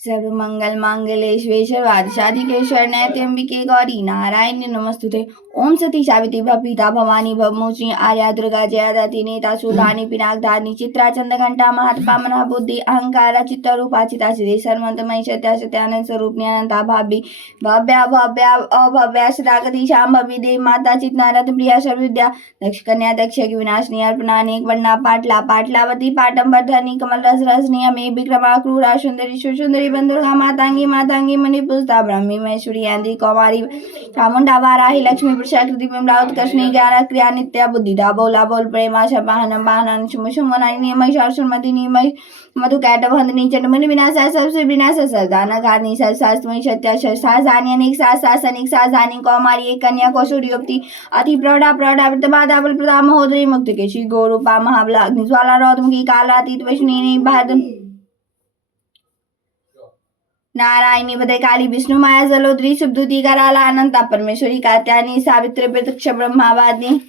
सर्वमंगल मांगल्ये शिवे सर्वार्थ शरण्ये त्र्यंबिके गौरी नारायणी नमस्तुते। ओम सती सावित्री भपिता भवानी भवमोचनी आर्या दुर्गा जया दाती नेता शूलानी पिनाक धारणी चित्रा चंद घंटा महत्पामना बुद्धि अहंकारा चित्तरूपा चिता सिद्धि सर्वंतमयी सत्या सत्यानंद स्वरूपिणी अनंता भाभी भव्या भव्या अभव्या सदागति शांभवी देवी माता चित्नारद प्रिया सर्वविद्या दक्ष कन्या दक्ष विनाशिनी अर्पणा अनेक वर्णा पाटला पाटलावती पाटंबर धनी कमल रस रसनी अमे विक्रमा क्रूरा सुंदरी सुसुंदरी बंदुर्गा मातांगी मातांगी मणिपुस्ता ब्रह्मी महेश्वरी आंधी कौमारी चामुंडा वाराही लक्ष्मी प्रशाकृति बिमलावत कृष्णी ज्ञान क्रिया नित्या बुद्धिदा बोला बोल प्रेमा शपाहनम बाहनन शुम शुमनानी महिषासुर सुरमदिनी मधु कैटव हंदनी चंडमुनि विनाशा सबसे विनाश सरदाना गानी शास्त्रमयी सत्या शासानी अनेक शास अनेक शासानी कौमारी एक कन्या कौशुर्योक्ति अति प्रौढ़ा प्रौढ़ा वृतबाधा बल प्रदा महोदरी मुक्त केशी गौरूपा महाबला अग्निज्वाला रौद्रमुखी कालातीत वैष्णवी भारत नारायणी बदय काली विष्णु माया जलोद्री सुब्दुति कराला अनंता परमेश्वरी कात्यायनी सावित्री प्रत्यक्ष ब्रह्मावादी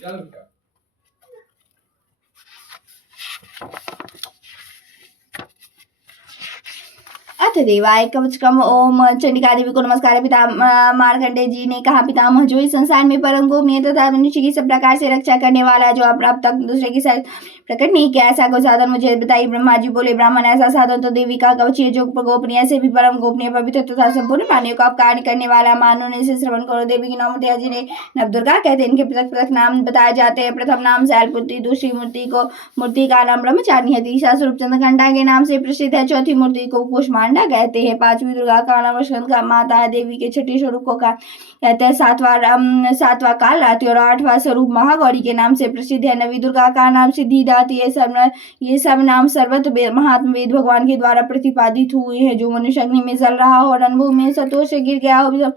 अथ देवाय कवचकम ओम चंडिका देवी को नमस्कार। पिता मार्कंडे जी ने कहा, पितामह जो इस संसार में परम गोपनीय तथा मनुष्य की सब प्रकार से रक्षा करने वाला, जो अब तक दूसरे की प्रकट नहीं किया, ऐसा कोई साधन मुझे बताइए। ब्रह्मा जी बोले, ब्राह्मण ऐसा साधन तो देवी का कवच है, जो गोपनीय से भी परम गोपनीय पवित्र तथा संपूर्ण प्राणियों का अपकार करने वाला। मानो ने इसे श्रवण करो। देवी की नौ मूर्तियां जिन्हें नवदुर्गा कहते हैं, इनके पृथक पृथक नाम बताए जाते हैं। प्रथम नाम शैलपुत्री, दूसरी मूर्ति का नाम ब्रह्मचारिणी है, तीसरा स्वरूप चंद्रघंटा के नाम से प्रसिद्ध है, चौथी मूर्ति को कुष्मांडा कहते हैं, पांचवी दुर्गा का नाम स्कंद का माता है, देवी के छठे स्वरूप को कहते हैं, सातवां काल रात्रि और आठवां स्वरूप महागौरी के नाम से प्रसिद्ध है, नवी दुर्गा का नाम सिद्धिदात्री। ये सब नाम सर्वत्र महात्म वेद भगवान के द्वारा प्रतिपादित हुए हैं। जो मनुष्य अग्नि में जल रहा हो और अनुभव में सतोष से गिर गया हो,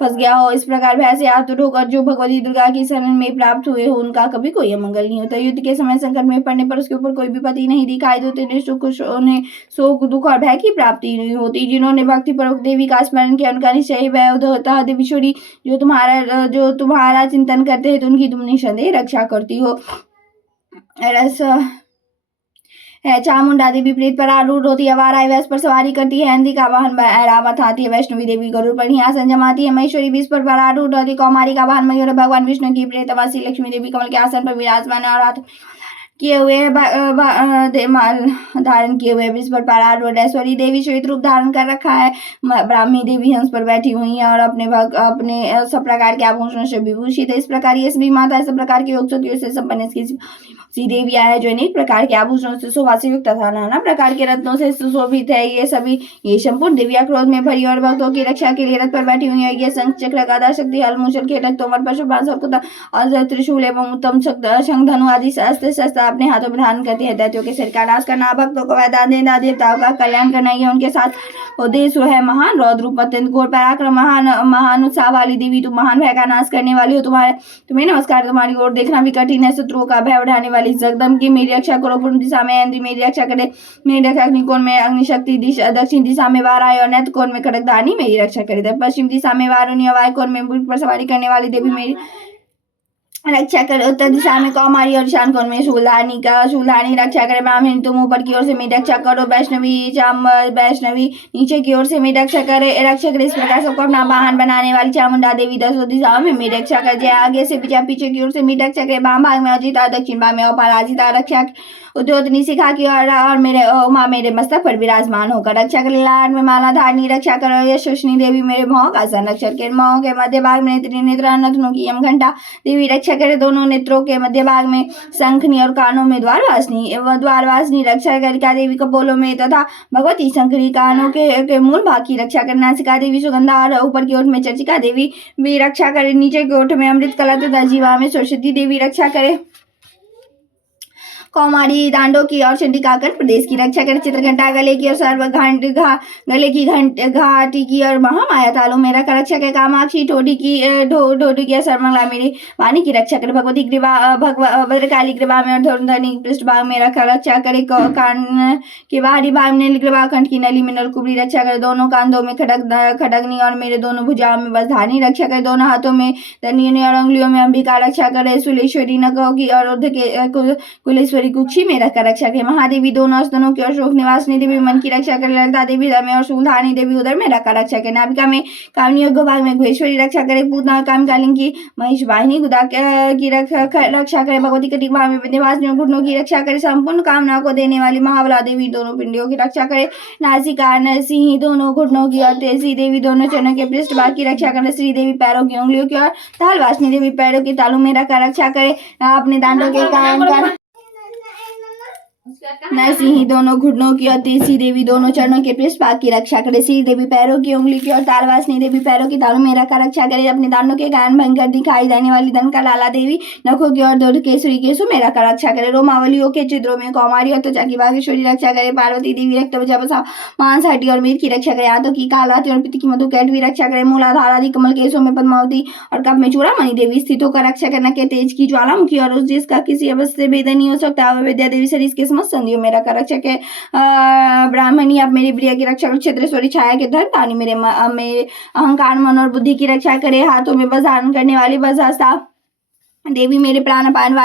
फंस गया हो, इस प्रकार भय से आतुर होकर जो भगवती दुर्गा की शरण में प्राप्त हुए हो, उनका कभी कोई अमंगल नहीं होता। युद्ध के समय संकट में पड़ने पर उसके ऊपर कोई विपत्ति नहीं दिखाई देती, उन्हें शोक दुख और भय की प्राप्ति नहीं होती। जिन्होंने भक्ति पूर्वक देवी का स्मरण किया, उनका निश्चय भय होता है। देवीश्वरी जो तुम्हारा चिंतन करते हैं, तो उनकी तुम निसंदेह रक्षा करती हो। है चामुंडा देवी प्रेत पर आरूढ़ होती है, अवारा वैस पर सवारी करती है, अंधी का वाहन ऐरावत हाथी है, वैष्णवी देवी गरुड़ पर सिंहासन जमाती है, महेश्वरी विष पर आरूढ़ होती है, कौमारी का वाहन मयूर, भगवान विष्णु की प्रेतवासी लक्ष्मी देवी कमल के आसन पर विराजमान और हाथ किए हुए धारण किए हुए विष पर आरूढ़ देवी श्वेत रूप धारण कर रखा है, ब्राह्मी देवी हंस पर बैठी हुई है और अपने सब प्रकार के आभूषणों से विभूषित है। इस प्रकार ये सभी माता सब प्रकार के योग शक्तियों से संपन्न सी देवियां है, जो अनेक प्रकार के आभूषणों से शोभा से युक्त तथा नाना प्रकार के रत्नों से सुशोभित है। ये संपूर्ण देवियां क्रोध में भरी और भक्तों की रक्षा के लिए रथ पर बैठी हुई है। ये शंख चक्र गदा शक्ति हल मूसल खेटक तोमर पशुपाश और त्रिशूल एवं उत्तम शंख धनु आदि अस्त्र शस्त्र अपने हाथों में धारण करती है। दैत्यों के सिर का नाश करना, भक्तों को वैदान देना, देवताओं का कल्याण करना, ये उनके साथ उद्देश्य है। महान रौद्र रूप अत्यंत घोर पराक्रम, महान उत्साह वाली देवी, तुम महान भय का नाश करने वाली हो। तुम्हें नमस्कार। तुम्हारी ओर देखना भी कठिन है। शत्रुओं का भय बढ़ाने वाली जगदम्ब की मेरी रक्षा करो। पूर्व दिशा में इंद्र मेरी रक्षा करे। मेरी रक्षा अग्निकोण में अग्निशक्ति, दक्षिण दिशा में वाराही और नैत्य कोण में खड़गधानी मेरी रक्षा करे। पश्चिम दिशा में वारुणी, वायु कोण में बुध पर सवारी करने वाली देवी मेरी रक्षा करे। उत्तर दिशा में कौमारी और ईशान कोण में शूलधानी रक्षा करे। ब्राह्मणी तुम ऊपर की ओर से मेरी रक्षा करो। वैष्णवी नीचे की ओर से मेरी रक्षा करे। इस प्रकार सबको अपना वाहन बनाने वाली चामुंडा देवी दसों दिशाओं में मेरी रक्षा कर जाए। आगे से पीछे की ओर से मेरी रक्षा करे। वाम भाग में अजिता, दक्षिण भाग में अपराजिता रक्षा उद्योतनी शिखा की और मेरे उमा मेरे मस्तक पर विराजमान होकर रक्षा कर। लाल में माला धारणी रक्षा करो। यशस्विनी देवी मेरे भौं का संरक्षण के। भौं के मध्य भाग में नेत्र नथनों की यम घंटा देवी रक्षा करे। दोनों नेत्रों के मध्य भाग में शंखनी और कानों में द्वारवासिनी रक्षा कर। देवी कपोलों में तथा भगवती शंकरी कानों के मूल भाग की रक्षा करना। नासिका देवी सुगंधा और ऊपर की ओर में चर्चिका देवी भी रक्षा करे। नीचे की ओर में अमृत कला तथा जीवा में सरस्वती देवी रक्षा करे। कौमारी दांडों की और चंडिका कंठ प्रदेश की रक्षा करे। चित्रघंटा गले की और गले की घाटी की और महामाया तालों में रक्षा करे। कामाक्षी ढोडी की और सर्वमंगला मेरी वाणी की रक्षा करे। भगवती ग्रीवा भद्रकाली ग्रीवा में और धनी पृष्ठ भाग में रक्षा करे। कान के बाहरी भाग में नीलग्रीवा कंठ की नली में नलकुबरी रक्षा करे। दोनों कांधों में खडगनी और मेरे दोनों भुजाओं में वज्रधारणी रक्षा करे। दोनों हाथों में दंडिनी और अंगुलियों में अंबिका रक्षा करे। सुलेश्वरी नखों की और कुलेश्वरी ईश्वरी कुक्षी में रखकर रक्षा करें। महादेवी दोनों स्तनों की और शोक निवासिनी देवी मन की रक्षा करें। ललिता देवी हृदय में और शूलधारिणी देवी उदर में रखकर रक्षा करें। नाभिका में कामनी और गोभाग में गुहेश्वरी रक्षा करें। पूतना और कामकालिनी की महिष वाहिनी गुदा की रक्षा करें। भगवती कटिक भाग में विंध्यवासिनी और घुटनों की रक्षा करें। संपूर्ण कामना को देने वाली महाबला देवी दोनों पिंडियों की रक्षा करें। नासिका नरसिंही दोनों घुटनों की और तेजी देवी दोनों चरणों के पृष्ठ भाग की रक्षा करें। श्री देवी पैरों की उंगलियों की और ताल वासनी देवी पैरों के तालू में रखकर रक्षा करें। अपने दांतों के कारण कर नरसिंही दोनों घुटनों की और तेजी देवी दोनों चरणों के पृष्ठ भाग की रक्षा करे। श्री देवी पैरों की उंगली की और तालवासनी देवी पैरों की तालू में रखकर रक्षा करे। अपने दानों के कारण भयंकर दिखाई देने वाली धन का लाला देवी नखों की और दौड़ केसरी केसु में रखकर रक्षा करे। रोमावलियों के छिद्रों में कौमारी और त्वचा की बागेश्वरी रक्षा करे। पार्वती देवी रक्त बचा मांस हड्डी और मीट की रक्षा करे। हाथों की कालाती और पित्त की मधु कैटवी रक्षा करे। मूलाधार आदि कमल केसों में पद्मावती और कप में चूड़ामणि देवी स्थित होकर रक्षा करना के तेज की ज्वालामुखी और उस जिसका किसी अवस्था से भेदन नहीं हो सकता विद्या देवी शरीर के समस्त संधियों में रखकर रक्षक है। ब्राह्मणी आप मेरी प्रिय की रक्षा करो। क्षेत्रेश्वरी छाया के धन तानी मेरे अहंकार मन और बुद्धि की रक्षा करे। हाथों में बस धारण करने वाली बस हस्ता देवी मेरे प्राण अपान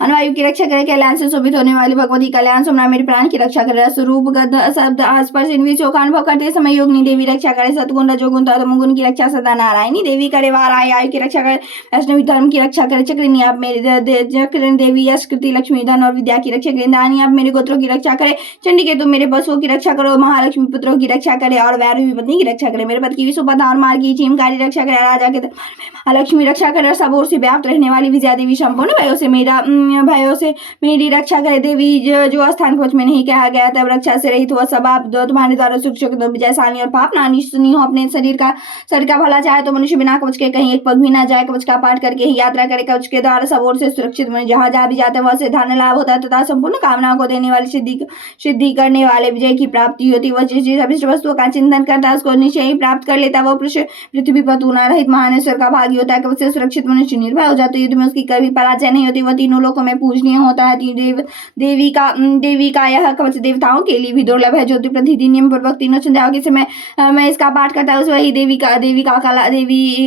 अनुवायु की रक्षा करे। कल्याण से शोभित होने वाली भगवती कल्याण सोमना मेरे प्राण की रक्षा करे। स्वरूप गद शब्द आसपास इन विषयों का अनुभव करते समय योगिनी देवी रक्षा करे। सतगुण रजोगुण तमोगुण की रक्षा सदा नारायणी देवी करे। वाराई आयु की रक्षा करे। वैष्णवी धर्म की रक्षा करे। चक्रिणी आप मेरे चक्रण देवी यश कृति लक्ष्मी धन और विद्या की रक्षा करे। इंद्राणी आप मेरे गोत्रों की रक्षा करे। चंडी के तुम मेरे पशुओं की रक्षा करो। महालक्ष्मी पुत्रों की रक्षा करे और वैरवी पत्नी की रक्षा करे। मेरे पति की विश्वपदा और मार्गी चीमकारी रक्षा करे। राजा के महालक्ष्मी रक्षा करे। सब ओर से व्याप्त रहने वाली विजया देवी संपूर्ण भयों से मेरी रक्षा करे। देवी जो स्थान कवच में नहीं कहा गया तब रक्षा से रहित हुआ सब आप तुम्हारे द्वारा शिक्षक दो विजयशाली और पाप नानी सुनी हो। अपने शरीर का भला चाहे तो मनुष्य बिना कवच के कहीं एक पग भी ना जाए। कवच का पाठ करके ही यात्रा करे। कवच के द्वारा सब ओर से सुरक्षित बने। जहाँ जहाँ भी जाते वहां से धन लाभ होता है तथा संपूर्ण कामनाओं को देने वाली सिद्धि करने वाले विजय की प्राप्ति होती। वह जिस अभिष्ट वस्तुओं का चिंतन करता है उसको निश्चय ही प्राप्त कर लेता। वह पुरुष पृथ्वी पर तूना रहित महानेश्वर का भागी होता है। कवच से सुरक्षित मनुष्य निर्भय हो जाता है। युद्ध में उसकी कभी पराजय नहीं होती। वह तीनों लोकों में पूजनीय होता है। देवी का यह कवच देवताओं के लिए भी दुर्लभ है। जो प्रतिदिन नियम पूर्वक तीनों संध्याओं के समय मैं इसका पाठ करता हूँ वही देवी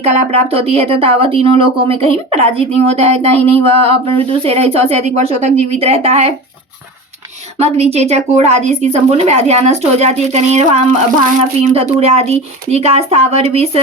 कला प्राप्त होती है तथा वह तीनों लोकों में कहीं भी पराजित नहीं होता है। इतना ही नहीं वह अपने मृत्यु से रहित 100 से अधिक वर्षों तक जीवित रहता है। मकड़ी चेचक कोढ़ आदि इसकी संपूर्ण व्याधियां नष्ट हो जाती है। कनेर भांग अफीम धतूरे आदि का स्थावर विष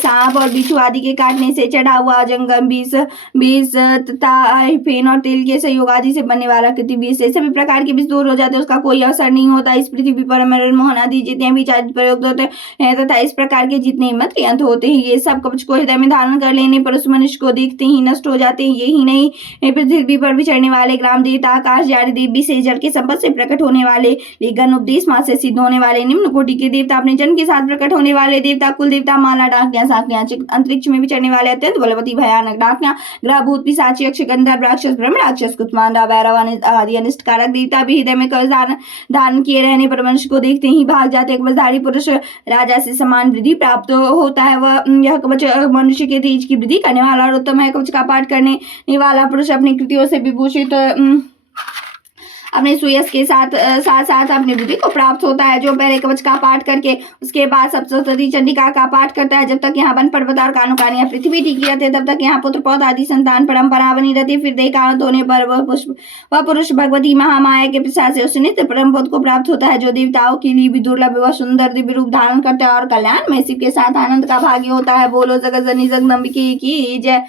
सांप और बिच्छू आदि के काटने से चढ़ा हुआ जंगम विष तथा फेन और तेल के संयोग आदि से बनने वाला कृति विष से सभी प्रकार के विष दूर हो जाते हैं। उसका कोई असर नहीं होता। इस पृथ्वी पर मरण मोहन आदि जितने भी प्रयोग होते हैं तथा इस प्रकार के जितने हिम्मत के अंत होते हैं ये सब कवच को हृदय में धारण कर लेने पर उस मनुष्य को देखते ही नष्ट हो जाते हैं। यही नहीं पृथ्वी पर विचरने वाले ग्राम देवता आकाश जारी देवी से जल के संपत से प्रकट होने वाले लेखन उपदेश मास से सिद्ध होने वाले निम्न कोटि के देवता अपने जन्म के साथ प्रकट होने वाले देवता कुल देवता माला डाकियां साकियां अंतरिक्ष में विचरने वाले अत्यंत बलवती भयानक डाकियां ग्रह भूत पिशाची यक्ष गंधर्व राक्षस ब्रह्म राक्षस कुत्मांडा भैरव आदि अनिष्ट कारक देवता भी हृदय में कवच धारण किए रहने पर मनुष्य को देखते ही भाग जाते। कवचधारी पुरुष राजा से समान वृद्धि प्राप्त होता है। वह यह कवच मनुष्य के तेज की वृद्धि करने वाला और उत्तम है। कवच का पाठ करने वाला पुरुष अपनी कृतियों से विभूषित अपने सुयश के साथ अपनी बुद्धि को प्राप्त होता है। जो पहले कवच का पाठ करके उसके बाद सप्तशती चंडिका का पाठ करता है जब तक यहाँ वन पर्वत और कानुकानिया पृथ्वी टिकी रहती है तब तक यहाँ पुत्र पौध आदि संतान परंपरा बनी रहती है। फिर देहांत होने पर वह पुरुष भगवती महामाया के प्रसाद से उस नित्य परम पद को प्राप्त होता है जो देवताओं के लिए भी दुर्लभ वह सुंदर दिव्य रूप धारण करता है और कल्याण में शिव के साथ आनंद का भागी होता है। बोलो जगत जननी जगदम्बिके की जय।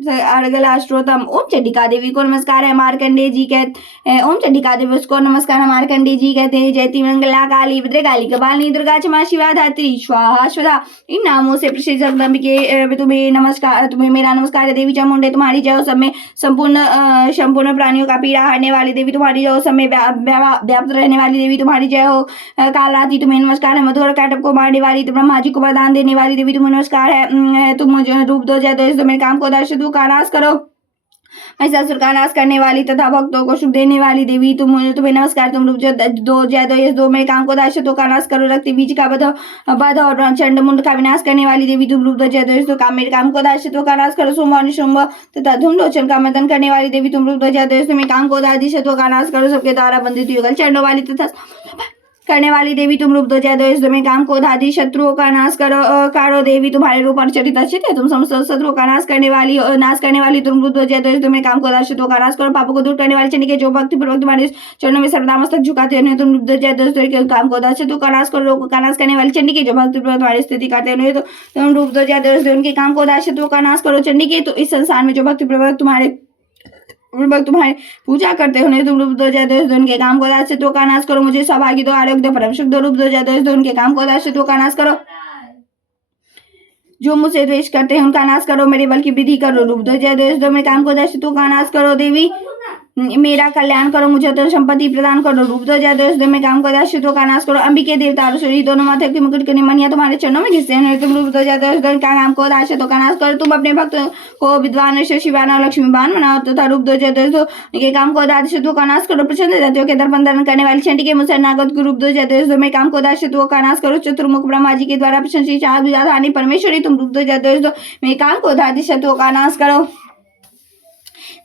अर्गला श्रोतम ओम चंडिका देवी को नमस्कार है। मार्कंडे जी कहते ओम चंडिका देवी उसको नमस्कार है। मार्कंडे जी कहते हैं जयति मंगला काली भद्रकाली कपालिनी दुर्गा क्षमा शिवा धात्री स्वाहा स्वधा इन नामों से प्रसिद्ध जगदम्बिके तुम्हें नमस्कार। तुम्हें मेरा नमस्कार है। देवी चामुंडे तुम्हारी जय सब में संपूर्ण प्राणियों का पीड़ा हरने वाली देवी तुम्हारी जय। सब में व्याप्त रहने वाली देवी तुम्हारी जय हो। कालाती तुम्हें नमस्कार है। मधुर काटप को मारने वाली ब्रह्मा जी को वरदान देने वाली देवी तुम्हें नमस्कार है। तुम रूप दो जय दो मेरे काम को दर्श दो का नाश करो। महिषासुर का नाश करने वाली तथा भक्तों को सुख देने वाली देवी तुम्हें नमस्कार। तुम रूप दो जय दो यश दो मेरे काम को दाशतों का नाश करो। रक्ति बीज का बध और चंड मुंड का विनाश करने वाली देवी तुम रूप दो जय दो यश दो मेरे काम को दाशतों का नाश करो। शुंभ और निशुंभ तथा धूम्रलोचन का मदन करने वाली देवी तुम रूप दो जय दो यश मेरे काम को दाशतों का नाश करो। सबके द्वारा बंधित युगल चरणों वाली तथा करने वाली देवी तुम रूप दो जय दो, इस दो में काम क्रोध आदि शत्रुओं का नाश करो देवी, तुम्हारे रूप और चरित अच्छे थे, तुम समस्त शत्रुओं का नाश करने वाली तुम रूप दो जय दो, इस दो में काम क्रोध आदि शत्रुओं का नाश करो, पापों को दूर करने वाली चंडी के जो भक्ति पूर्वक तुम्हारे चरणों में सर्वदा मस्तक झुकाते हैं तुम रूप दो जय दो, इस दो के काम क्रोध आदि शत्रुओं का नाश करो, रोगों का नाश करने वाली चंडी के जो भक्ति पूर्वक तुम्हारी स्तुति करते हैं तो तुम रूप दो जय दो, इस दो उनके काम क्रोध आदि शत्रुओं का नाश करो, चंडी के तो इस संसार में जो भक्ति पूर्वक तुम्हारे पूजा करते हो तुम रूप दो जय दो, इस दो उनके काम को दास शत्रुओं का नाश करो, मुझे सौभाग्य दो, आरोग्य दो, परम सुख दो, रूप दो जय दो, इस दो उनके काम को दास शत्रुओं का नाश करो, जो मुझसे द्वेष करते हैं उनका नाश करो, मेरे बल की वृद्धि करो, रूप दो जय दो, इस दो में काम को दास शत्रुओं का नाश करो देवी, मेरा कल्याण करो, मुझे तो संपत्ति प्रदान करो, रूप दो जय दो, इस दो में काम को दास शत्रुओं का नाश करो, अंबिके देवता सूर्य दोनों माथे के मुकुट के मनिया तुम्हारे चरणों में घिसते हैं तुम रूप दो जय दो, इस दो का काम को दास शत्रुओं का नाश करो, तुम अपने भक्त को विद्वान शिवान और लक्ष्मीवान बनाओ तथा रूप दो जय दो, इस दो के काम को दास शत्रुओं का नाश करो, प्रचंड जातियों के दर्पण धारण करने वाली चंडी के मुसर नागत को रूप दो जय दो, इस दो में काम को दास शत्रुओं का नाश करो, चतुर्मुख ब्रह्मा जी के द्वारा प्रशंसित चार भुजा धारिणी परमेश्वरी तुम रूप दो जय दो, इस दो में काम को दास शत्रुओं का नाश करो,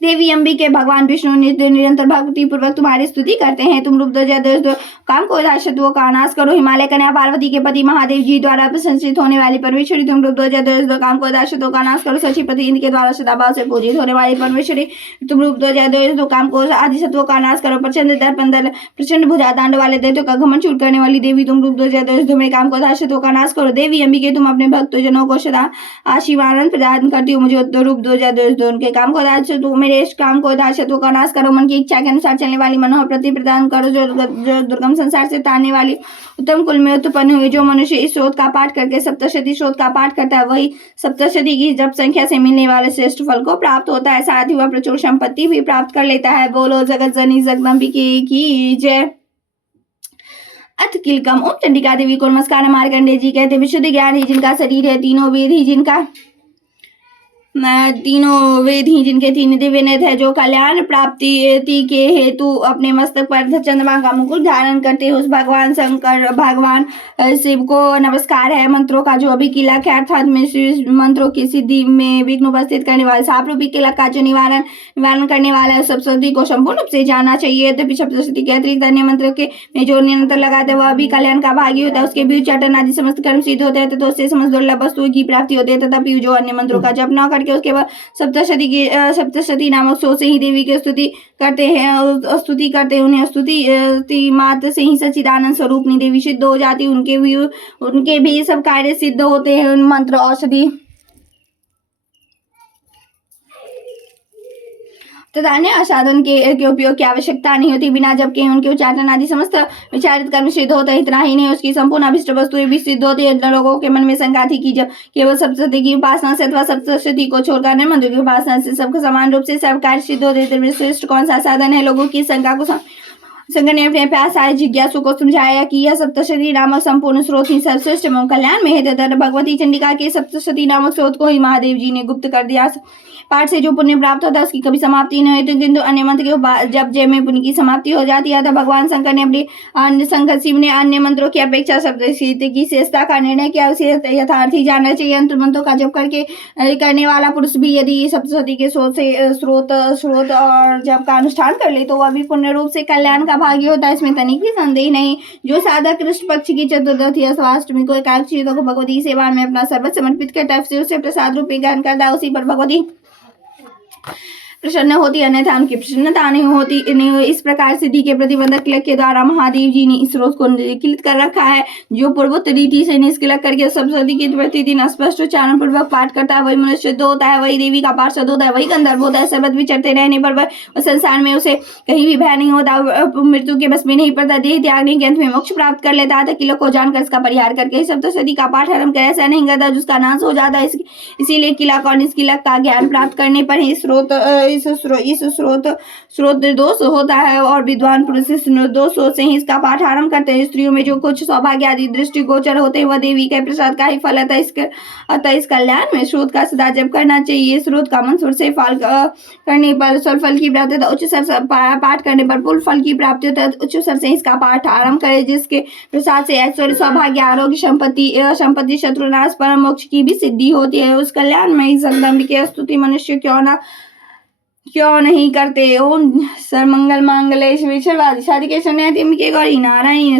देवी अंबिके भगवान विष्णु निरंतर भक्ति पूर्वक तुम्हारी स्तुति करते हैं तुम रूप दो जय दो, इस दो काम को शत्रुओं का नाश करो, हिमालय कन्या पार्वती के पति महादेव जी द्वारा प्रशंसित होने वाली परमेश्वरी तुम रूप दो जय दो, इस दो काम को शत्रुओं का नाश करो, सचीपति इंद्र के द्वारा सदाभाव से पूजित होने वाली परमेश्वरी तुम रूप दो जय दो, इस दो काम को आदि शत्रुओं का नाश करो, प्रचंड भुजा दांड वाले दैत्यों का घमंड चूर करने वाली देवी तुम रूप दो जय दो, इस दो में काम को शत्रुओं का नाश करो, देवी अंबिके तुम अपने भक्तजनों को सदा आशीर्वाद प्रदान करती हो, मुझे रूप दो जय दो, इस दो उनके काम को शत्रु मेरे इस काम को शत्रुओं का नाश करो, मन की इच्छा के अनुसार चलने वाली मनोहर प्रति प्रदान करो, जो दुर्गम संसार से तारने वाली उत्तम कुल में उत्पन्न हुई, जो मनुष्य इस स्रोत का पाठ करके सप्तशती स्रोत का पाठ करता है वही सप्तशती की जप संख्या से मिलने वाले श्रेष्ठ फल को प्राप्त होता है, साथ ही वह प्रचुर संपत्ति भी प्राप्त कर लेता है। बोलो जगत जननी जगदम्बिके की जय। अथ किलकम। ओम चंडिका देवी को नमस्कार। मार्कंडेय जी कहते विशुद्ध ज्ञान ही जिनका शरीर है, तीनों वेद ही जिनके तीन दिव्य नेत्र है, जो कल्याण प्राप्ति के हेतु अपने मस्तक पर चंद्रमा का मुकुट धारण करते हैं, उस भगवान शंकर भगवान शिव को नमस्कार है। मंत्रों का जो अभी किलक है अर्थात मंत्रों की सिद्धि में विघ्न उपस्थित करने वाले साप रूपी किलक का जो निवारण करने वाला है, सप्तशती को संपूर्ण रूप से जाना चाहिए। यद्यपि सप्तशती के अतिरिक्त अन्य मंत्र के में जो निरंतर लगाते हैं वह भी कल्याण का भागी होता है, उसके भी उच्चाटन आदि समस्त कर्म सिद्ध होते हैं तथा उससे समस्त दुर्लभ वस्तुओं की प्राप्ति होती है। तथापि जो अन्य मंत्रों का जप न करके उसके बाद सप्तशती नामक सो से ही देवी की स्तुति करते हैं उन्हें स्तुति मात्र से ही सच्चिदानंद स्वरूप देवी सिद्ध हो जाती, उनके भी सब कार्य सिद्ध होते हैं। उन मंत्र औषधि तथा अन्य असाधन के उपयोग की आवश्यकता नहीं होती, बिना जब के उनके उच्चाटन आदि समस्त विचारित कर्म सिद्ध होता है। इतना ही नहीं, उसकी संपूर्ण अभिष्ट वस्तुएं भी सिद्ध होती है। लोगों के मन में शंका थी कि जब केवल सप्तशती की उपासना से अथवा सप्तशती को छोड़कर अन्य मंत्रों की उपासना से सबको समान रूप से सब कार्य सिद्ध होते हैं, श्रेष्ठ कौन सा साधन है। लोगों की शंका को शंकर ने अपने प्यास आए जिज्ञासु को समझाया कि यह सप्तशती नामक संपूर्ण स्रोत ही सर्वश्रेष्ठ एवं कल्याण में है तथा भगवती चंडिका के सप्तशती नामक स्रोत को ही महादेव जी ने गुप्त कर दिया। पाठ से जो पुण्य प्राप्त होता है उसकी कभी समाप्ति नहीं होती, किंतु अन्य मंत्र के जब जय में पुण्य की समाप्ति हो जाती है। भगवान शंकर ने शंकर शिव ने अन्य मंत्रों की अपेक्षा सप्तशती की श्रेष्ठता का निर्णय किया। उसे यथार्थ ही जानना चाहिए। अंतर मंत्रों का जप करने वाला पुरुष भी यदि सप्तशती के स्रोत और जप का अनुष्ठान कर ले तो वह भी पुण्य रूप से कल्याण का भागी होता है, इसमें तनिक भी संदेह नहीं। जो साधक कृष्ण पक्ष की चतुर्दशी अथवा अष्टमी को एकादशी को भगवती सेवा में अपना सर्वस्व समर्पित करता है, उसे प्रसाद रूपी ग्रहण करता है, उसी पर भगवती प्रसन्न होती, अन्यथा उनकी प्रसन्नता नहीं होती। इस प्रकार सिद्धि के प्रतिबंधक किलक के द्वारा महादेव जी ने इस स्रोत को निष्क्रिय कर रखा है। जो पूर्वोक्त रीति से निष्क्रिय करके सप्तशती के प्रतिदिन स्पष्ट उच्चारण पूर्वक पाठ करता है वही मनुष्य शुद्ध होता है, वही देवी का पार्षद होता है, वही गंधर्व होता है। सर्वत्र विचरते रहने पर वह संसार में उसे कहीं भी भय नहीं होता, मृत्यु के बस में नहीं पड़ता, देह त्यागने के अंत में मोक्ष प्राप्त कर लेता है। किलक को जानकर इसका परिहार करके सप्तशती का पाठ आरंभ करे, ऐसा नहीं करता जिसका नाश हो जाता है। इसीलिए किलक और निष्किलक का ज्ञान प्राप्त करने पर ही स्रोत निर्दोष होता है और विद्वान पुरुष इस निर्दोष सोच से ही इसका पाठ आरंभ करते हैं। स्त्रियों में जो कुछ सौभाग्य आदि दृष्टि गोचर होते हैं वह देवी के प्रसाद का ही फल अतः इस कल्याण में स्रोत का सदा जप करना चाहिए। स्रोत का मंत्र से फल करने पर स्वर फल की प्राप्ति होता है, उच्च स्वर पाठ करने पर पूर्ण फल की प्राप्ति होता है। उच्च स्वर से इसका पाठ आरंभ करे, जिसके प्रसाद से ऐश्वर्य सौभाग्य आरोग्य संपत्ति शत्रुनाश परम मोक्ष की भी सिद्धि होती है। उस कल्याण में ही जगदम्बिके स्तुति मनुष्य क्यों नहीं करते। ओम सर्वमंगल मांगल्ये शिवे सर्वार्थ साधिके शरण्ये त्र्यंबके गौरी नारायणी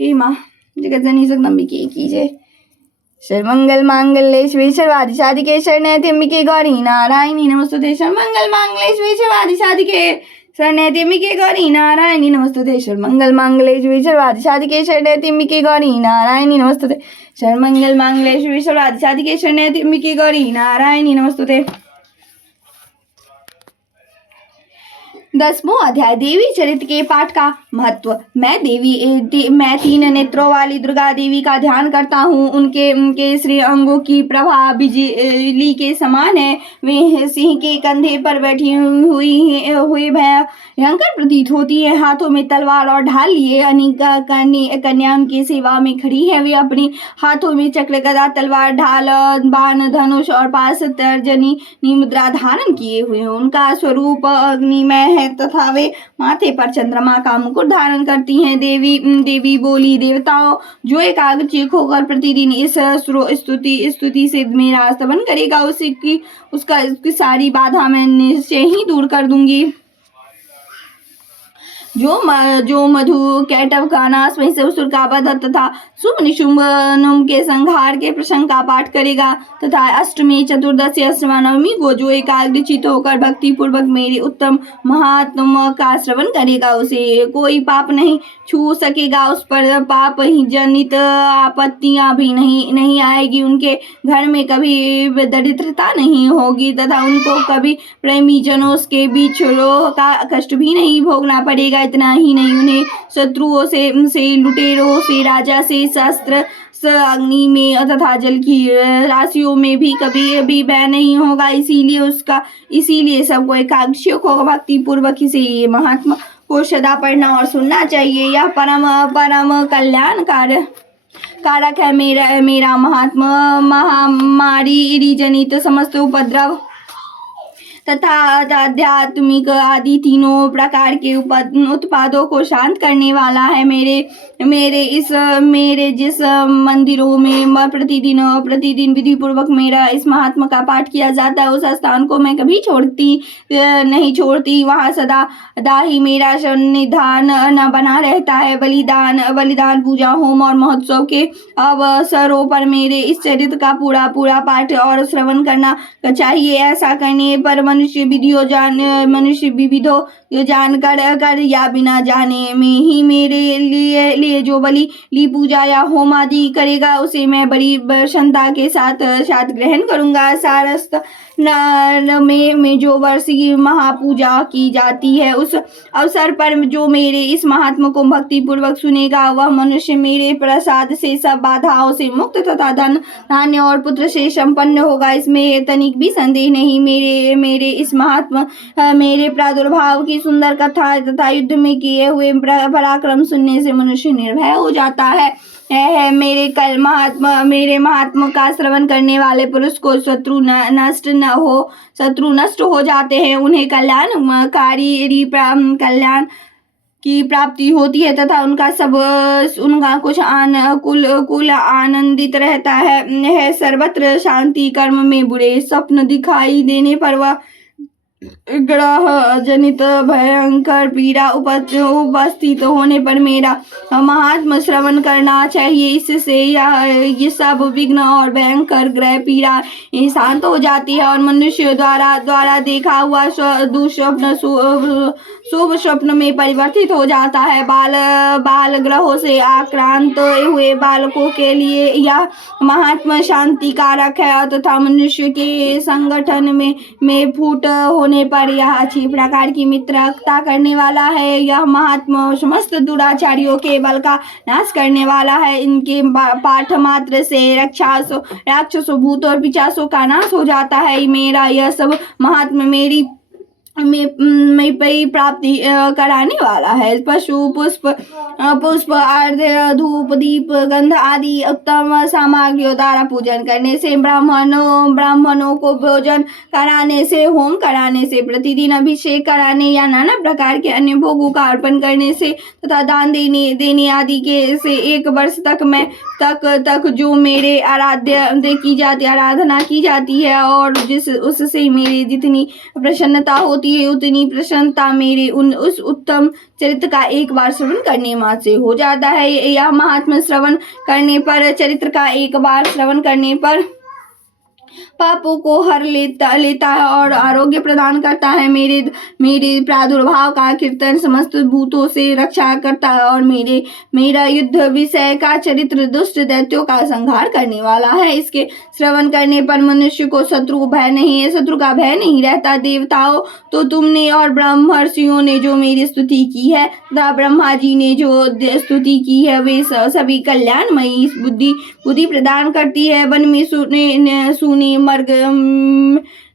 हे माँ जगत जननी जगदम्बिके की जय। सर्वमंगल मांगल्ये शिवे सर्वार्थ साधिके शरण्ये त्र्यंबके गौरी नारायणी नमोस्तुते। सर्वमंगल मांगल्ये शिवे सर्वार्थ साधिके शरण्ये त्र्यंबके गौरी नारायणी नमोस्तुते। सर्वमंगल मांगल्ये शिवे सर्वार्थ साधिके शरण्ये त्र्यंबके गौरी नारायणी नमोस्तुते। सर्वमंगल मांगल्ये शिवे सर्वार्थ साधिके शरण्ये त्र्यंबके गौरी नारायणी नमोस्तुते। 10वां अध्याय देवी चरित्र के पाठ का महत्व। मैं 3 नेत्रों वाली दुर्गा देवी का ध्यान करता हूँ। उनके श्री अंगों की प्रभा बिजली के समान है। वे सिंह के कंधे पर बैठी हुई भयंकर प्रतीत होती है। हाथों में तलवार और ढाल लिए अनेक कन्या उनकी सेवा में खड़ी है। वे अपने हाथों में चक्र गदा तलवार ढाल बाण धनुष और पास तर्जनी मुद्रा धारण किए हुए हैं। उनका स्वरूप अग्निमय है तथा वे माथे पर चंद्रमा का मुकुट धारण करती हैं। देवी बोली, देवताओं जो एकाग्रचित्त होकर प्रतिदिन इस स्तुति से मेरा स्तवन करेगा उसकी सारी बाधा मैं निश्चय ही दूर कर दूंगी। जो मधु कैटव का नाश महिषासुर का वध तथा शुभ निशुंभ के संहार के प्रसंग का पाठ करेगा तथा अष्टमी चतुर्दशी अष्टमी नवमी को जो एकाग्रचित्त होकर भक्ति पूर्वक मेरे उत्तम महात्म का श्रवण करेगा उसे कोई पाप नहीं छू सकेगा। उस पर पाप ही जनित आपत्तियां भी नहीं आएगी। उनके घर में कभी दरिद्रता नहीं होगी तथा उनको कभी प्रेमी जनों के बीच रोह का कष्ट भी नहीं भोगना पड़ेगा। इतना ही नहीं, उन्हें शत्रुओं से लुटेरों से राजा से शस्त्र अग्नि में तथा जल की राशियों में भी कभी भी भय नहीं होगा। इसीलिए सबको एकाग्रचित्त होकर भक्ति पूर्वक इसे महात्मा को सदा पढ़ना और सुनना चाहिए। यह परम कारक है। मेरा महात्मा महामारी जनित समस्त उपद्रव तथा आध्यात्मिक आदि तीनों प्रकार के उत्पादों को शांत करने वाला है। मेरे जिस मंदिरों में प्रतिदिन विधि पूर्वक मेरा इस महात्मा का पाठ किया जाता है उस स्थान को मैं कभी नहीं छोड़ती। वहाँ सदा ही मेरा सन्निधान न बना रहता है। बलिदान पूजा होम और महोत्सव के अवसरों पर मेरे इस चरित्र का पूरा पाठ और श्रवण करना चाहिए। ऐसा करने पर मनुष्य विविधो जान कर या बिना जाने में ही मेरे लिए जो बलि पूजा या होम आदि करेगा उसे मैं बड़ी प्रसन्नता के साथ ग्रहण करूंगा। सारस्वत में जो वार्षिक महापूजा की जाती है उस अवसर पर जो मेरे इस महात्मा को भक्ति पूर्वक सुनेगा वह मनुष्य मेरे प्रसाद से सब बाधाओं से मुक्त तथा धन धान्य और पुत्र से संपन्न होगा। इसमें तनिक भी संदेह नहीं। मेरे इस महात्मा मेरे प्रादुर्भाव की सुंदर कथा तथा युद्ध में किए हुए पराक्रम सुनने से मनुष्य निर्भय हो जाता है। मेरे महात्मा का श्रवण करने वाले पुरुष को शत्रु नष्ट हो जाते हैं। उन्हें कल्याणकारी कल्याण की प्राप्ति होती है तथा उनका कुल आनंदित रहता है। सर्वत्र शांति। कर्म में बुरे स्वप्न दिखाई देने पर वह ग्रह जनित भयंकर पीड़ा उपस्थित होने पर मेरा महात्मा श्रवण करना चाहिए। इससे ये सब विघ्न और भयंकर ग्रह पीड़ा शांत हो जाती है और मनुष्य द्वारा देखा हुआ दुःस्वप्न शुभ स्वप्न में परिवर्तित हो जाता है। बाल ग्रहों से आक्रांत हुए बालकों के लिए यह महात्मा शांति कारक है तथा मनुष्य के संगठन में फूट होने पर यह अच्छी प्रकार की मित्रता करने वाला है। यह महात्मा समस्त दुराचारियों के बल का नाश करने वाला है। इनके पाठ मात्र से राक्षसों भूत और पिशाचों का नाश हो जाता है। मेरा यह सब महात्मा मेरी में प्राप्ति कराने वाला है। पशु पुष्प अर्घ्य धूप दीप गंध आदि उत्तम सामग्रियों द्वारा पूजन करने से ब्राह्मणों को भोजन कराने से होम कराने से प्रतिदिन अभिषेक कराने या नाना प्रकार के अन्य भोगों का अर्पण करने से तथा दान देने आदि के से 1 वर्ष तक जो मेरे आराधना की जाती है और उससे मेरी जितनी प्रसन्नता होती होती है उतनी प्रसन्नता मेरे उस उत्तम चरित्र का एक बार श्रवण करने मात्र से हो जाता है। यह महात्मा श्रवण करने पर, चरित्र का एक बार श्रवण करने पर पापों को हर लेता है और आरोग्य प्रदान करता है। मेरे प्रादुर्भाव का कीर्तन समस्त भूतों से रक्षा करता है और मेरा युद्ध विषय का चरित्र दुष्ट दैत्यों का संहार करने वाला है। इसके श्रवण करने पर मनुष्य को शत्रु का भय नहीं रहता। देवताओं तो तुमने और ब्रह्मर्षियों ने जो मेरी स्तुति की है तथा ब्रह्मा जी ने जो स्तुति की है वे सभी कल्याणमयी बुद्धि प्रदान करती है। वन में सुने मर्ग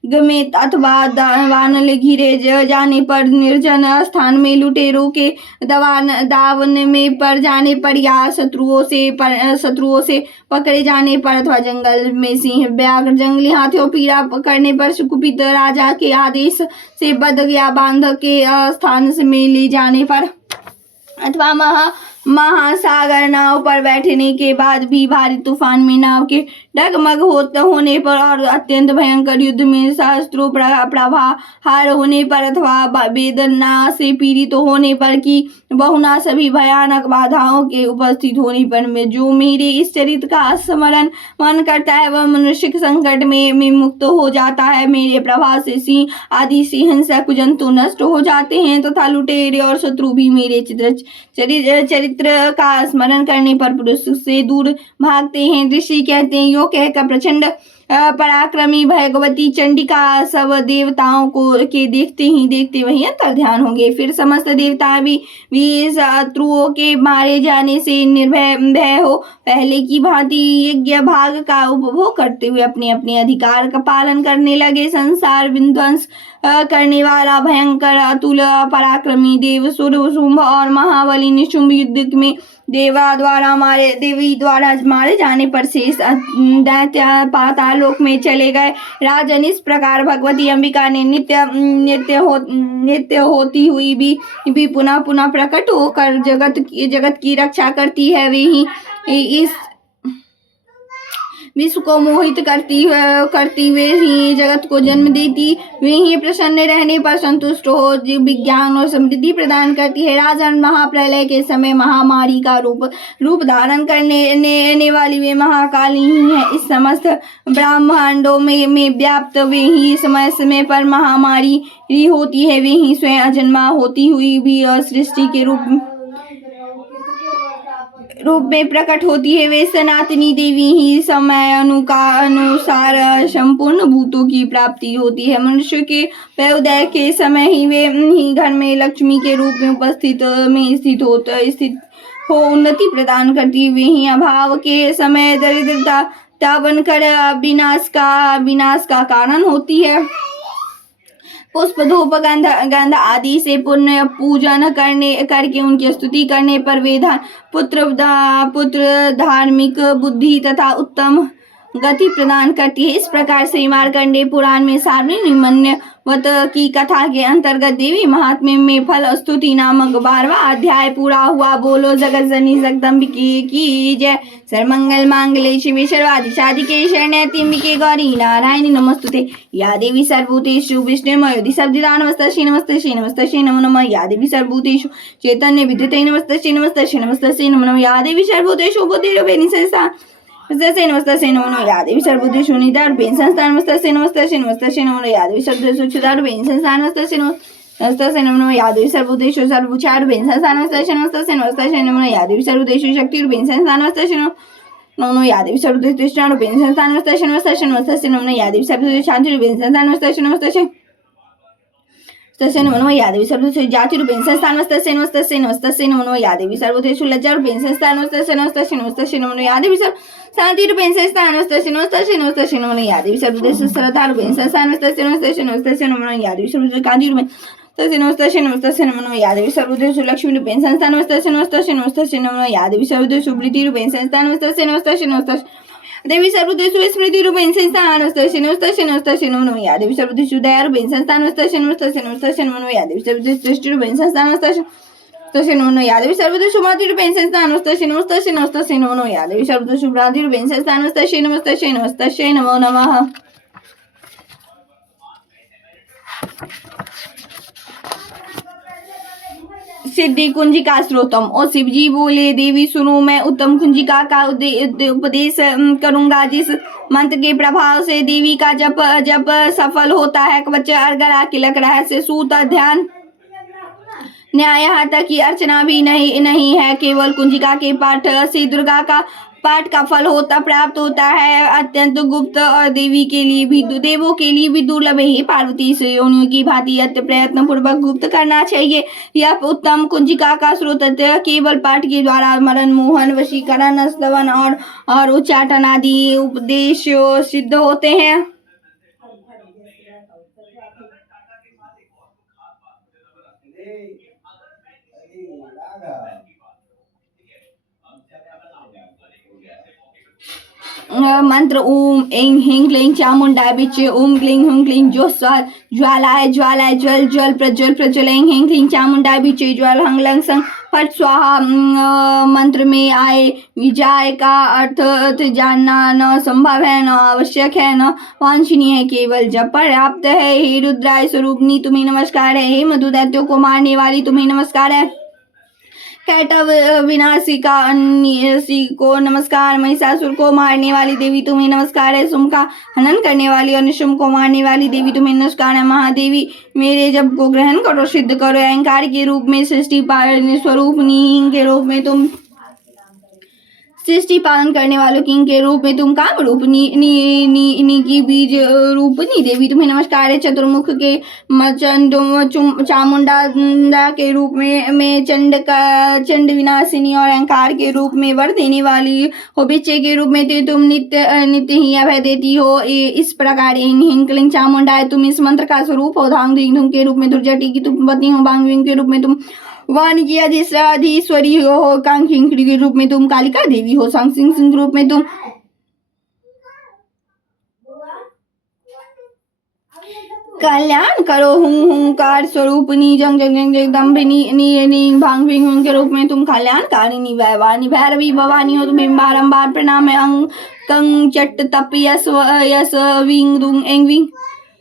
में अथवा वानल घिरे जाने पर, निर्जन स्थान में लुटेरों के दावन में पड़ जाने पर या शत्रुओं से पकड़े जाने पर अथवा जंगल में सिंह, व्याघ्र, जंगली हाथियों पीड़ा करने पर, कुपित राजा के आदेश से बंध या बांध के स्थान में ले जाने पर अथवा महासागर नाव पर बैठने के बाद भी भारी तूफान में नाव के डगमग होने पर और अत्यंत भयंकर युद्ध में शस्त्रों प्रहार होने पर अथवा वेदना से पीड़ित होने पर कि बहुना सभी भयानक बाधाओं के उपस्थित होने पर में जो मेरे इस चरित्र का स्मरण मन करता है वह मनुष्य संकट में मुक्त हो जाता है। मेरे प्रभाव से सिंह आदि से हिंसक जंतु नष्ट हो जाते हैं तथा लुटेरे और शत्रु भी मेरे चरित्र का स्मरण करने पर पुरुष से दूर भागते हैं। ऋषि कहते हैं यो कहकर प्रचंड पराक्रमी भगवती चंडिका सब देवताओं को के देखते वही अंतर ध्यान होंगे। फिर समस्त देवता भी शत्रुओं के मारे जाने से निर्भय हो पहले की भांति यज्ञ भाग का उपभोग करते हुए अपने अपने अधिकार का पालन करने लगे। संसार विध्वंस करने वाला भयंकर अतुल पराक्रमी देव शुंभ और महाबली निशुंभ युद्ध में देवी द्वारा मारे जाने पर शेष दैत्य पाताल लोक में चले गए। राजन इस प्रकार भगवती अंबिका ने नित्य होती हुई भी पुनः प्रकट होकर जगत की रक्षा करती है। वे ही इस विश्व को मोहित करती वे ही जगत को जन्म देती, वे ही प्रसन्न रहने पर संतुष्ट हो विज्ञान और समृद्धि प्रदान करती है। राजन महाप्रलय के समय महामारी का रूप धारण करने वाली वे महाकाली ही है। इस समस्त ब्रह्मांडों में व्याप्त वे ही समय पर महामारी होती है। वे ही स्वयं अजन्मा होती हुई भी सृष्टि के रूप में प्रकट होती है। वे सनातनी देवी ही समय अनुसार संपूर्ण भूतों की प्राप्ति होती है। मनुष्य के पयोदय के समय ही वे ही घर में लक्ष्मी के रूप में स्थित हो उन्नति प्रदान करती। वे ही अभाव के समय दरिद्रता बनकर विनाश का कारण होती है। पुष्प धूप गंध आदि से पुण्य पूजन करके उनकी स्तुति करने पर वे पुत्र धार्मिक बुद्धि तथा उत्तम गति प्रदान करती है। इस प्रकार से मार्कंडेय पुराण में सार्वजनिक की कथा के अंतर्गत देवी महात्म्य में फल स्तुति नामक 12वां अध्याय पूरा हुआ। बोलो जगत जननी जगदम्बिके की जय। सर्वमंगल मांगल्ये शिवे सर्वार्थ साधिके शरण्ये त्र्यंबके गौरी नारायणी नमोस्तुते। या देवी सर्वभूतेषु विष्णुमयोधि सर्वदा नमस्तस्यै नमस्तस्यै नमो नमः। या देवी सर्वभूतेषु चैतन्य विद्युते नमस्तस्यै नमो नमः। या देवी सर्वभूतेषु बुद्धिरूपेण संस्था नमस्तस्यै नमो नमः। या देवी सर्वभूतेषु निधारूपेण संस्था नमस्तस्यै नमो नमः। या देवी सर्वभूतेषु क्षुधारूपेण संस्था नमस्तस्यै नमो नमः। या देवी सर्वभूतेषु सर्वभूचारूपेण संस्था नमस्तस्यै नमो नमः। या देवी सर्वभूतेषु शक्तिरूपेण संस्था नमस्तस्यै नमो नमः। या देवी सर्वभूतेषु तृष्णारूपेण संस्था नमस्तस्यै नमो नमः। या देवी सर्वभूतेषु शान्तिरूपेण संस्था नमस्तस्यै नमो नमः। या देवी सर्वभूतेषु जातिरूपेण संस्था नमस्तस्यै नमो नमः। या देवी सर्वभूतेषु लज्जारूपेण संस्था नमस्तस्यै नमो नमः। या देवी शांतिरूपेण संस्था नमस्तस्यै नमो नमः। या देवी सर्वभूतेषु श्रद्धारूपेण संस्था नमस्तस्यै नमो नमः। या देवी सर्वभूतेषु कांतिरूपेण नमस्तस्यै नमो नमः। या देवी सर्वभूतेषु लक्ष्मीरूपेण संस्था नमस्तस्यै नमो नमः। या देवी सर्वभूतेषु वृत्तिरूपेण संस्था नमस्तस्यै देवी सर्वभूतेषु स्मृति रूपेण संस्था नमस्तस्यै नमो नमः। या देवी सर्वभूतेषु दयारूपेण संस्था नमस्तस्यै नमो नमः। या देवी सर्वभूतेषु दृष्टिरूपेण संस्था नमस्तस्यै नमो नमः। या देवी सर्वभूतेषु मतिरूपेण संस्था नमस्तस्यै नमो नमः। या देवी सर्वभूतेषु भ्रांतिरूपेण संस्था नमस्तस्यै नमो नमः। सिद्धि कुंजिका स्त्रोतम। ओ शिव जी बोले, देवी सुनो, मैं उत्तम कुंजिका का उपदेश करूंगा, जिस मंत्र के प्रभाव से देवी का जप जप सफल होता है। कवच अर्गरा किलक रहस्य सूत ध्यान न्याय, यहाँ तक की अर्चना भी नहीं है। केवल कुंजिका के पाठ से दुर्गा का पाठ का फल प्राप्त होता है। अत्यंत गुप्त और देवी के लिए भी देवों के लिए भी दुर्लभ है। पार्वती से योनियों की भांति अत्य प्रयत्न पूर्वक गुप्त करना चाहिए। यह उत्तम कुंजिका का स्रोत केवल पाठ के द्वारा मरण मोहन वशीकरण स्तवन और उच्चाटन आदि उपदेश सिद्ध होते हैं। मंत्र ओम ऐं ह्रीं क्लीं चामुंडाय विचे ओम क्लीं हुं क्लीं ज्वालाय ज्वालाय ज्वल ज्वल प्रज्वल प्रज्वल ऐं ह्रीं क्लीं चामुंडाय विचे ज्वल हंग लंग संग फट स्वाहा। मंत्र में आए विजय का अर्थ जानना न संभव है, न आवश्यक है, न वांछनीय है, केवल जब पर्याप्त है। हे रुद्राय स्वरूपनी तुम्हें नमस्कार है। हे मधुदैत्यों को मारने वाली तुम्हें नमस्कार है। कैटव विनाशिका को नमस्कार। महिषासुर को मारने वाली देवी तुम्हें नमस्कार है। शुंभ का हनन करने वाली और निशुंभ को मारने वाली देवी तुम्हें नमस्कार है। महादेवी मेरे जप को ग्रहण करो, सिद्ध करो। अहंकार के रूप में सृष्टि स्वरूप नींग के रूप में तुम सृष्टि पालन करने वालों किंग के रूप में तुम काम रूप नी की बीज रूपनी देवी तुम्हें नमस्कार है। चतुर्मुख के चामुंडा के रूप में चंड विनाशिनी और अहंकार के रूप में वर देने वाली हो। बिच्छे के रूप में तुम नित्य ही अभय देती हो। इस प्रकार हिंकलिंग चामुंडा तुम इस मंत्र का स्वरूप हो। धांग धुंग के रूप में दुर्जटी की तुम पत्नी हो। बांग के रूप में तुम वाणी की अधिश्वरी हो। कांखिंकड़ी के रूप में तुम कालिका देवी हो। संग सिंह के रूप में तुम कल्याण करो। हुंकार स्वरूपनी जंग जंग जगदम्बिनी भांग भिंग के रूप में तुम कल्याणकारिणी वैवानी भैरवी भवानी हो। तुम्हें बारंबार प्रणाम है। अंग कंग चट तप यस विंग दुंग एंग विंग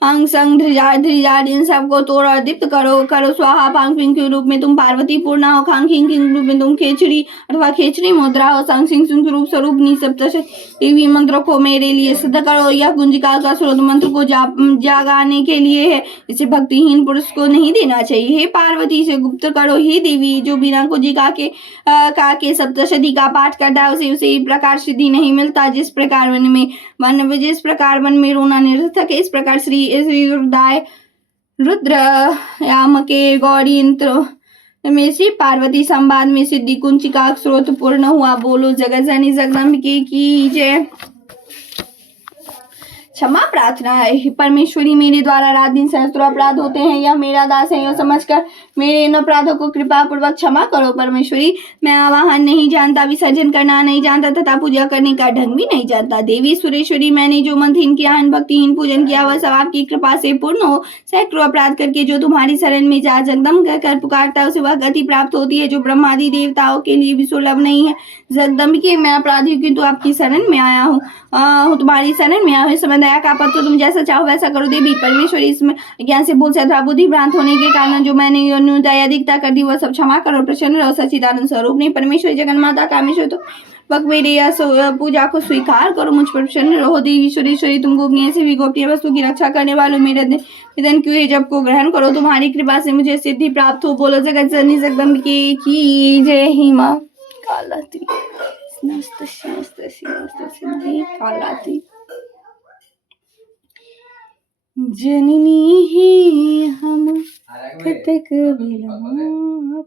अंग संग धृजार्ड इन सबको तोड़ और दीप्त करो स्वाहा। पांग पिंग के रूप में तुम पार्वती पूर्णा हो। खांग खिंग के रूप में तुम खेचड़ी अथवा खेचड़ी मुद्रा हो। संग सिंह सिंह रूप स्वरूप नी सप्तशती मंत्रों को मेरे लिए सिद्ध करो। यह कुंजिका का स्रोत मंत्र को जागाने के लिए है। इसे भक्तिहीन पुरुष को नहीं देना चाहिए। हे पार्वती से गुप्त करो। हे देवी जो बिना कुंजिका के सप्तशती का पाठ करता है उसे प्रकार सिद्धि नहीं मिलता। जिस प्रकार वन में रोना निरर्थक है, इस प्रकार श्री रुद्र याम के गौरी यंत्र में श्री पार्वती संवाद में सिद्धि कुंजिका स्रोत पूर्ण हुआ। बोलो जगत जननी जगदम्बिके की जय। क्षमा प्रार्थना है। परमेश्वरी मेरे द्वारा रात दिन सहस्त्रों अपराध होते हैं, यह मेरा दास है, यह समझकर मेरे इन अपराधों को कृपा पूर्वक क्षमा करो। परमेश्वरी मैं आवाहन नहीं जानता, विसर्जन करना नहीं जानता तथा पूजा करने का ढंग भी नहीं जानता। देवी सुरेश्वरी मैंने जो मंत्रहीन क्रियाहीन भक्तिहीन पूजन किया वह सब आपकी कृपा से पूर्ण हो। सैकड़ों अपराध करके जो तुम्हारी शरण में जा जगदम कहकर पुकारता है उसे वह गति प्राप्त होती है जो ब्रह्मादि देवताओं के लिए भी सुलभ नहीं है। जगदम्बिके मैं अपराधी हूँ किंतु आपकी शरण में आया हूँ, तुम्हारी शरण में आया हूँ। समय दया का पत्र तुम जैसा चाहो वैसा करो। देवी परमेश्वरी इसमें ज्ञान से भूल से बुद्धि भ्रांत होने के कारण जो मैंने न्यूनता अधिकता कर दी वह सब क्षमा करो। प्रसन्न रहो। सच्चिदानंद स्वरूप ने परमेश्वरी जगन माता कामेश्वर तो वक्त मेरी पूजा को स्वीकार करो। मुझ पर प्रसन्न रहो। देवी सुरेश्वरी तुम गोपनीय से भी गोपनीय वस्तु की रक्षा करने वालों मेरे निधन किए जब को ग्रहण करो। तुम्हारी कृपा से मुझे सिद्धि प्राप्त हो। बोलो जगत जननी जगदम्बिके की जय। ही मां कालाती कालाती जननी ही हम कतक बिलम।